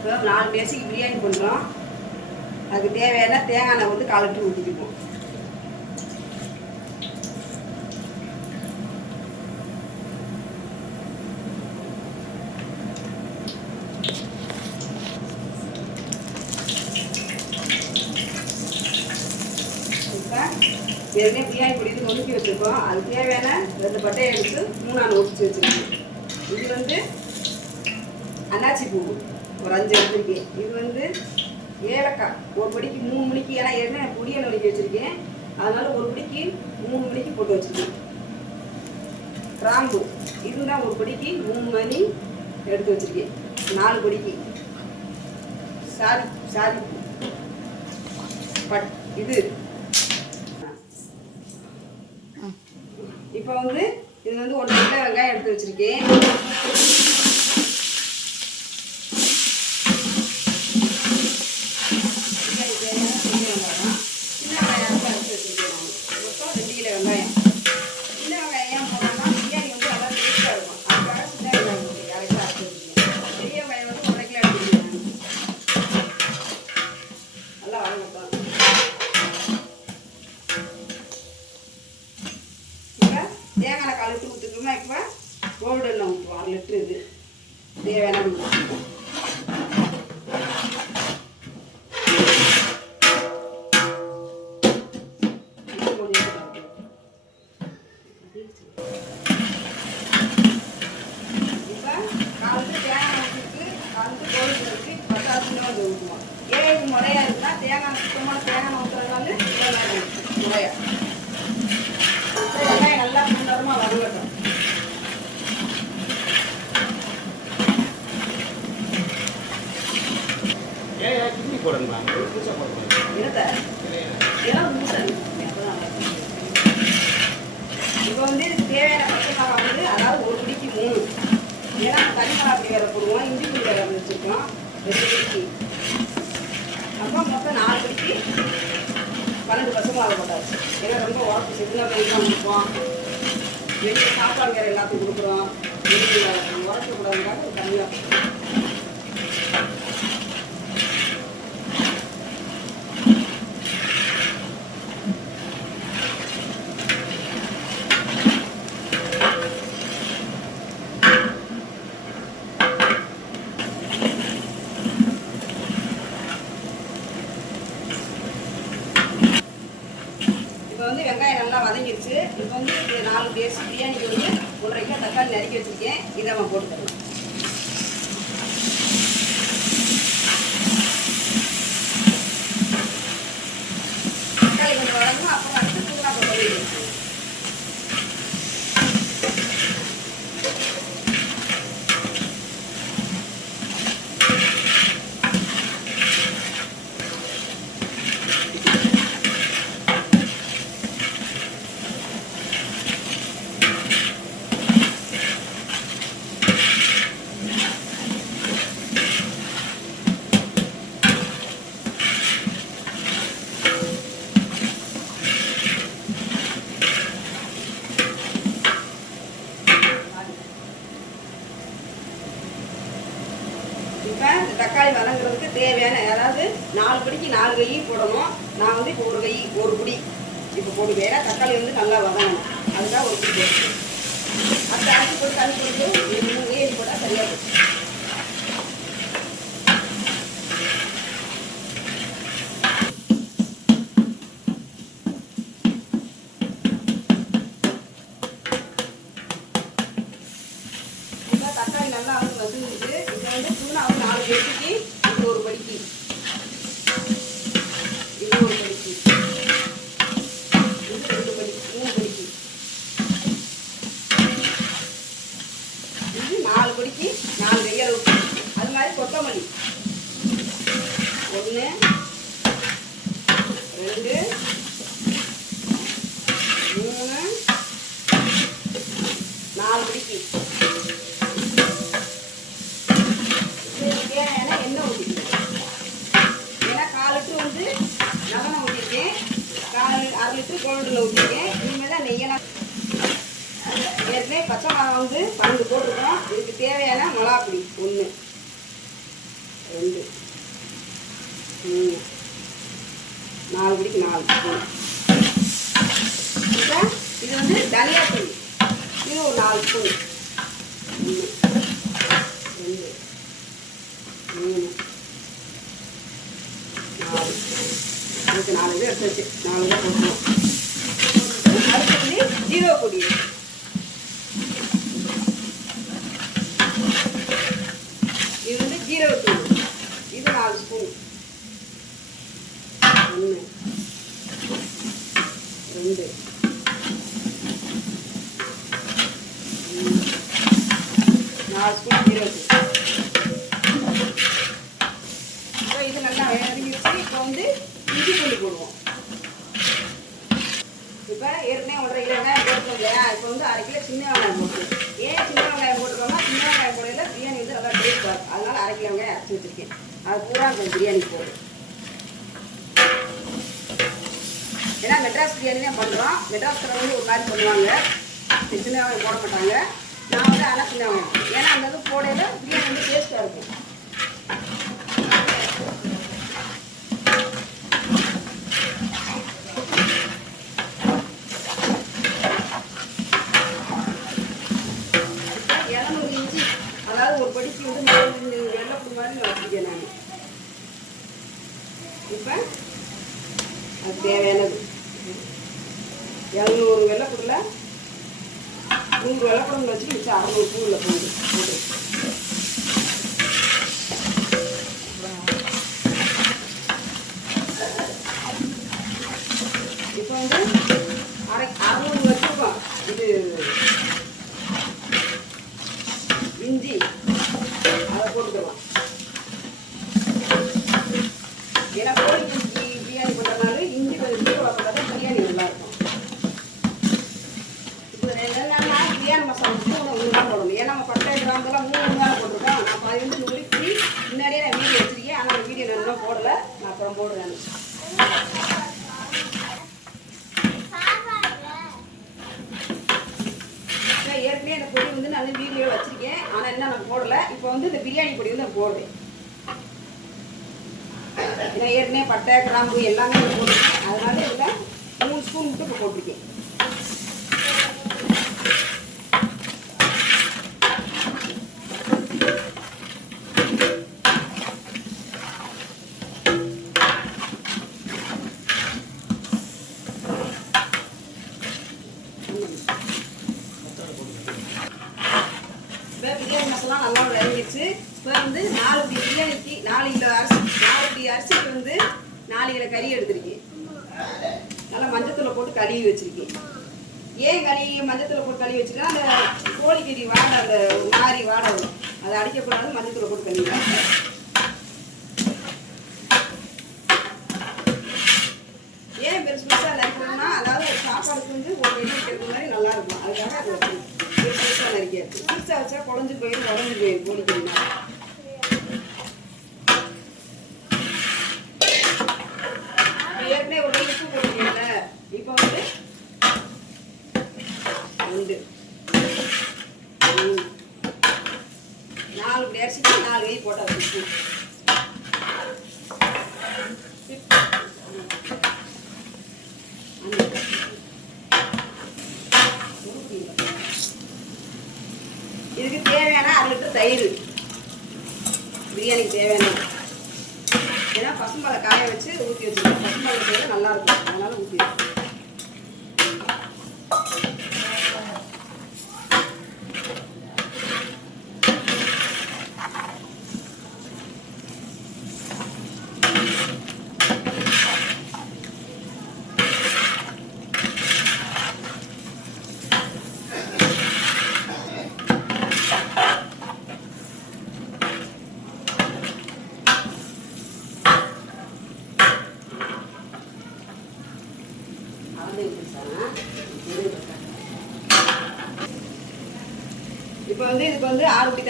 இப்போ நாலு பேசிக்கு பிரியாணி பண்ணுறோம். அதுக்கு தேவையான தேங்காய் எண்ணெய் வந்து கால் லிட்டர் ஊற்றிக்குவோம் ஏற்கனவே பிரியாணி பொடி இது நொறுக்கி வச்சுருக்கோம். அது தேவையான ரெண்டு பட்டையை எடுத்து மூணாண்டு ஒடிச்சு வச்சுருக்கோம் இது வந்து அன்னாச்சி பூ. ஒரு அஞ்சு எடுத்துருக்கேன் இது வந்து ஏலக்காய். ஒரு படிக்கு மூணு மணிக்கு ஏன்னா ஏற்கனவே பொடியை நொறுக்கி வச்சுருக்கேன். அதனால ஒரு படிக்கு மூணு மணிக்கு போட்டு வச்சுருக்கேன். கிராம்பு. இதுதான் ஒரு படிக்கு மூணு மணி எடுத்து வச்சுருக்கேன். நாலு படிக்கு. Sorry sorry. பட் இது. இப்போ வந்து இது வந்து ஒரு வெங்காயம் எடுத்து வச்சிருக்கேன். மூசல் இப்போ வந்து இதுக்கு தேவையான பச்சை மிளகா வந்து அதாவது ஒரு பிடிக்கு மூணு ஏன்னா தனி மிளகா அப்படி வேலை போடுவோம் இஞ்சி புளி வேலை வச்சுருக்கோம் ரெண்டு பிடிக்கு அப்புறம் மொத்தம் நாலு பிடிக்கு பன்னெண்டு பச்சை மிளகா போட்டாச்சு ஏன்னா ரொம்ப உரப்பு சின்ன பையன் கொடுப்போம் வெளியே சாப்பாடு வேறு எல்லாத்துக்கும் கொடுக்குறோம் வெளியே உரப்பு கூடாதுக்காக கம்மியாக இப்போ வந்து வெங்காயம் நல்லா வதங்கிடுச்சு இப்போ வந்து நாலு பேர் பிரியாணிக்கு வந்து ஒன்றரை தக்காளி நறுக்கி வச்சிருக்கேன். இதை நம்ம போட்டுக்கலாம் தரலாம் தக்காளி கொஞ்சம் வதங்கணும் அப்புறம் அடுத்து தூக்கா போட்டு இப்போ இந்த தக்காளி வதங்குறதுக்கு தேவையான அதாவது நாலு படிக்கு நாலு கை போடணும். நான் வந்து இப்போ ஒரு கை ஒரு குடி. இப்போ போட்டு வேற தக்காளி வந்து நல்லா வதங்கணும். அதுதான் ஒரு குடி. அடுத்து அரிசி போட்டு தண்ணி போட்டு ஒரு மூணு போட்டால் சரியாக இருக்கும் இப்போ தக்காளி நல்லா வந்து வதங்கிட்டு இதை வந்து தூணா வந்து நாலு பேருக்கு இது ஒரு படிக்கு இது ஒரு படிக்கு இது ரெண்டு படி மூணு படிக்கு இது நாலு படிக்கு நாலு கையளவு அது மாதிரி கொத்தமல்லி ஒன்று ரெண்டு மூணு நாலு படிக்கு இதுக்கு தேவையான எண்ணெய் ஊற்றிக்கணும் ஏன்னா கால் லிட்டர் வந்து நவனம் ஊற்றிருக்கேன் கால் அரை லிட்டர் கோல்டில் ஊற்றிருக்கேன் இனிமேல் தான் நெய்யெல்லாம் ஏற்கனவே பச்சை மிளகா வந்து பன்னெண்டு போட்டிருக்கோம். இதுக்கு தேவையான மிளகாப்பொடி ஒன்று ரெண்டு. மூணு. நாலு பிடிக்கு நாலு. ஸ்பூன் இப்போ இது வந்து தனியா தூள் இது ஒரு நாலு ஸ்பூன். ஒன்று ரெண்டு. மூணு. நாலு. அதுக்கு நாலு இது எடுத்து வச்சு நாலு தான் போட்டுருவோம் அதுக்கு வந்து ஜீரோ பொடி இது வந்து ஜீரகத்தூள் இது நாலு ஸ்பூன் ஒன்று ரெண்டு மூணு, நாலு ஸ்பூன் ஜீரகத்தூள் இப்போ இது நல்லா இறங்கிடுச்சு இப்போ வந்து இஞ்சி பூண்டு போடுவோம் இப்போ ஏற்கனவே ஒன்றரை கிலோ வெங்காயம் போட்டுருக்கோம் இப்போ வந்து அரை கிலோ சின்ன வெங்காயம் போட்டு ஏன் சின்ன வெங்காயம் போட்டுருக்கோம்னா சின்ன வெங்காயம் போடையில பிரியாணி வந்து நல்லா டேஸ்ட் வரும் அதனால அரை கிலோ வெங்காயம் அரைச்சி வச்சுருக்கேன். அது பூரா அந்த பிரியாணி போடும் ஏன்னா மெட்ராஸ் பிரியாணி தான் பண்ணுறோம் மெட்ராஸில் வந்து ஒரு மாதிரி பண்ணுவாங்க. சின்ன வெங்காயம் போட மாட்டாங்க. நான் வந்து ஆனால் சின்ன வெங்காயம். ஏன்னா அந்த போடையில் பிரியாணி வந்து டேஸ்ட்டாக இருக்கும் இரநூறு இன்ச்சு அதாவது ஒரு படிக்கு வந்து நாலு வெள்ளைப்பூ மாதிரி நான் வச்சுருக்கேன் நான் இப்போ அது தேவையானது இரநூறு வெள்ளைப்பூடில் நூறு வெள்ளைப்பூடு வச்சு மிச்சம் அறநூறு பூவில் போட்டு போட்டு இப்போ வந்து அரை அறநூறு வச்சுருக்கோம் இது இஞ்சி அதை போட்டுக்கலாம் ஏன்னா கோழி குஞ்சு பிரியாணி பண்ணுறதுனால இஞ்சி கொஞ்சம் தூக்கலாக போட்டால் தான் பிரியாணி நல்லாயிருக்கும் இப்போ என்னென்னா பிரியாணி மசாலா மூணு ஒன்று தான் போடணும் ஏன்னா நம்ம பட்டை கிராம்பெல்லாம் மூணு ஒன்று தான் போட்டிருக்கோம் நான் அது வந்து நுறுக்கி முன்னாடியே நான் வீடியோ வச்சிருக்கேன் ஆனால் அந்த வீடியோ நான் இன்னும் போடலை போடுறேன் நான் ஏற்கனவே இந்த பொடி வந்து நான் வீடியோ வச்சிருக்கேன். ஆனால் என்ன நான் போடல. இப்போ வந்து இந்த பிரியாணி பொடி வந்து நான் போடுறேன் ஏன்னா ஏற்கனவே பட்டை கிராம்பு எல்லாமே போட்டிருக்கேன். அதனால இதில் மூணு ஸ்பூன் மட்டும் இப்போ போட்டிருக்கேன் இப்போ பிரியாணி மசாலா நல்லா இறங்கிடுச்சு இப்போ வந்து நாலு படி பிரியாணிக்கு நாலு கிலோ அரிசி நாலு அரிசிக்கு வந்து நாலு கிலோ கறி எடுத்திருக்கேன். நல்லா மஞ்சத்தூளை போட்டு கழுவி வச்சுருக்கேன். ஏன் கறி மஞ்சத்தூளை போட்டு கழுவி வச்சுருக்கேன் அந்த கோழிக்கறி வாடை அந்த ஒரு மாதிரி வாடை அதை அடிக்கக்கூடாது மஞ்சத்தூளை போட்டு கழுவி ஏன் பெருசு பெருசாக நறுக்கணும்னா அதாவது ஒரு சாப்பாடுக்கு வந்து ஒரு வெடி வைக்கிறது மாதிரி நல்லா இருக்கும் அதுக்காக அது வச்சு பெருசு பெருசாக நறுக்கியாச்சு பெருசாக வச்சா குழஞ்சு போயிடும் உடஞ்சு போயிடும் கோழிக்கறினா இப்போ ஏற்கனவே ஒரு உப்பு போட்டுருக்கீங்கல்ல இப்போ வந்து ரெண்டு. நாலு இப்படி அரிசி நாலு கை போட்டால் உப்பு இதுக்கு தேவையான அரை லிட்டர் தயிர். பிரியாணிக்கு தேவையான. ஏன்னா பசும்பாலை காய வச்சு ஊற்றி வச்சுருக்கோம். பசும்பாலை செய்ய நல்லா இருக்கும். அதனால ஊற்றி வச்சுருக்கோம் வந்து இதுக்கு வந்து ஆறு படி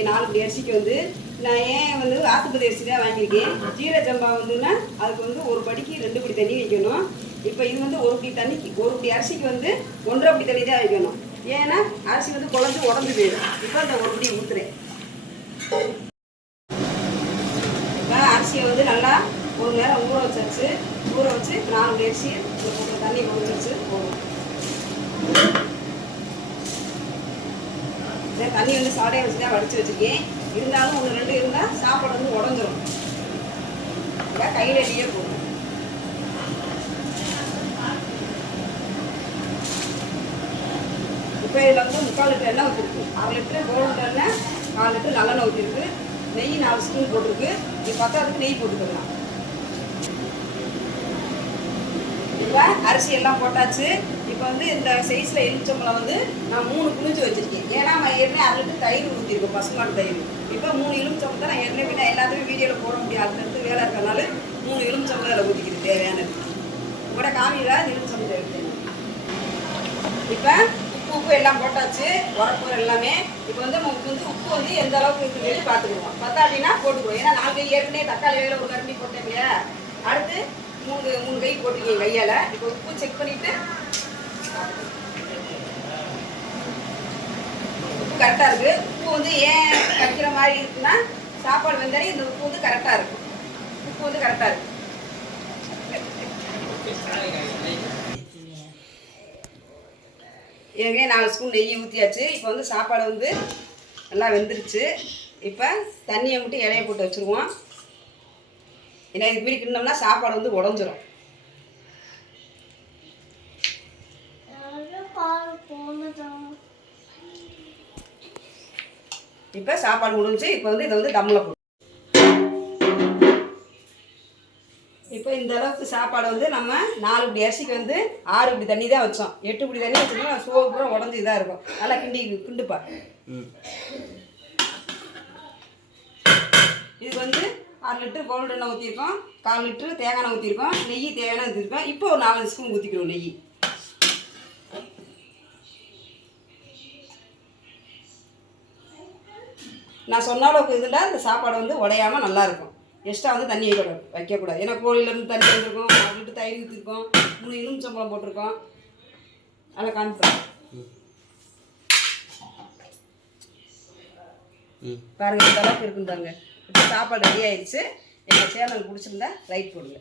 வாங்கியிருக்கேன் நாலு படி அரிசிக்கு வந்து நான் ஏன் வந்து ஆத்துப்பதி அரிசி தான் வாங்கியிருக்கேன்? ஜீர சம்பா வந்துன்னா அதுக்கு வந்து ஒரு படிக்கு ரெண்டு படி தண்ணி வைக்கணும். இப்போ இது வந்து ஒரு படி தண்ணிக்கு ஒரு படி அரிசிக்கு வந்து ஒன்றரை படி தண்ணி தான் வைக்கணும். ஏன்னா அரிசி வந்து குழஞ்சு உடம்பு போயிடும். இப்போ அந்த ஒரு படி ஊற்றுறேன் அரிசியை வந்து நல்லா ஒரு நேரம் ஊற வச்சாச்சு. ஊற வச்சு நாலு மணி அரிசி தண்ணி கொதிச்சிருச்சு போதும் இந்த தண்ணி வந்து சாடையை வச்சு தான் வடித்து வச்சுருக்கேன். இருந்தாலும் ஒன்று ரெண்டு இருந்தால் சாப்பாடு வந்து உடஞ்சிரும். இதான் கையில் இப்போ இதில் வந்து முக்கால் லிட்டர் எண்ணெய் ஊற்றிருக்கு அரை லிட்டர் கோல்டு எண்ணெய் கால் லிட்டர் நல்லெண்ணெய் ஊற்றிருக்கு நெய் நாலு ஸ்பூன் போட்டிருக்கு. இது பத்தாவதுக்கு நெய் போட்டுக்கலாம். இப்போ அரிசி எல்லாம் போட்டாச்சு. இப்போ வந்து இந்த சைஸில் எலுமிச்சம்பழம் வந்து நான் மூணு புளிஞ்சு வச்சுருக்கேன். ஏன்னா நான் ஏற்கனவே அரை தயிர் ஊற்றிருக்கோம் பசுமாட்டு தயிர். இப்போ மூணு எலுமிச்சம்பழத்தை நான் ஏற்கனவே நான் எல்லாத்தையும் வீடியோவில் போட முடியாது. அடுத்தடுத்து வேலை இருக்கிறனால மூணு எலுமிச்சம்பழம் அதில் ஊற்றிக்கிறது தேவையானது உங்களோட காமியில் எலுமிச்சம்பழம் எடுத்தேன். இப்போ உப்பு உப்பு எல்லாம் போட்டாச்சு உரப்பு எல்லாமே. இப்போ வந்து நமக்கு வந்து உப்பு வந்து எந்த அளவுக்கு இருக்குன்னு பார்த்துக்குவோம் பத்தாட்டினா போட்டுக்குவோம். ஏன்னா நாலு கை ஏற்கனவே தக்காளி வேலை ஒரு கரண்டி போட்டேன் இல்லையா அடுத்து மூணு மூணு கை போட்டுக்கீங்க கையால். இப்போ உப்பு செக் பண்ணிவிட்டு உப்பு கரெக்டாக இருக்குது உப்பு வந்து ஏன் வைக்கிற மாதிரி இருக்குன்னா சாப்பாடு வந்தாலே இந்த உப்பு வந்து கரெக்டாக இருக்கும் உப்பு வந்து கரெக்டாக இருக்கும் ஏற்கனவே நாலு ஸ்பூன் நெய் ஊற்றியாச்சு இப்போ வந்து சாப்பாடு வந்து நல்லா வெந்துருச்சு. இப்போ தண்ணியை மட்டும் இலையை போட்டு வச்சுருவோம். ஏன்னா இது மாரி கிண்டோம்னா சாப்பாடு வந்து உடஞ்சிரும் இப்போ சாப்பாடு முடிஞ்சு இப்போ வந்து இதை வந்து தம்மில் போடும் இப்போ இந்த அளவுக்கு சாப்பாடு வந்து நம்ம நாலு இப்படி அரிசிக்கு வந்து ஆறு இப்படி தண்ணி தான் வச்சோம். எட்டு இப்படி தண்ணி வச்சோம்னா சோறு பூரா உடஞ்சி இதாக இருக்கும். நல்லா கிண்டி கிண்டுப்பா இதுக்கு வந்து அரை லிட்டர் கோல்டு எண்ணெய் ஊற்றிருக்கோம் கால் லிட்டரு தேங்காய் எண்ணெய் ஊற்றிருக்கோம் நெய் தேவையான ஊற்றிருக்கோம் இப்போ ஒரு நாலஞ்சு ஸ்பூன் ஊற்றிக்கிறோம் நெய். நான் சொன்ன அளவுக்கு இதில் இந்த சாப்பாடு வந்து உடையாம நல்லா இருக்கும். எக்ஸ்ட்ரா வந்து தண்ணி வைக்கக்கூடாது வைக்கக்கூடாது. ஏன்னா கோழியிலேருந்து தண்ணி வந்திருக்கோம் லிட்டர் தயிர் ஊற்றிருக்கோம் மூணு எலுமிச்சம்பழம் போட்டிருக்கோம். அதை காமிப்பேன். ம். பாருங்க இந்த அளவுக்கு இருக்குந்தாங்க இப்போ சாப்பாடு ரெடி ஆயிடுச்சு. எங்கள் சேனல் பிடிச்சிருந்தா லைக் போடுங்க.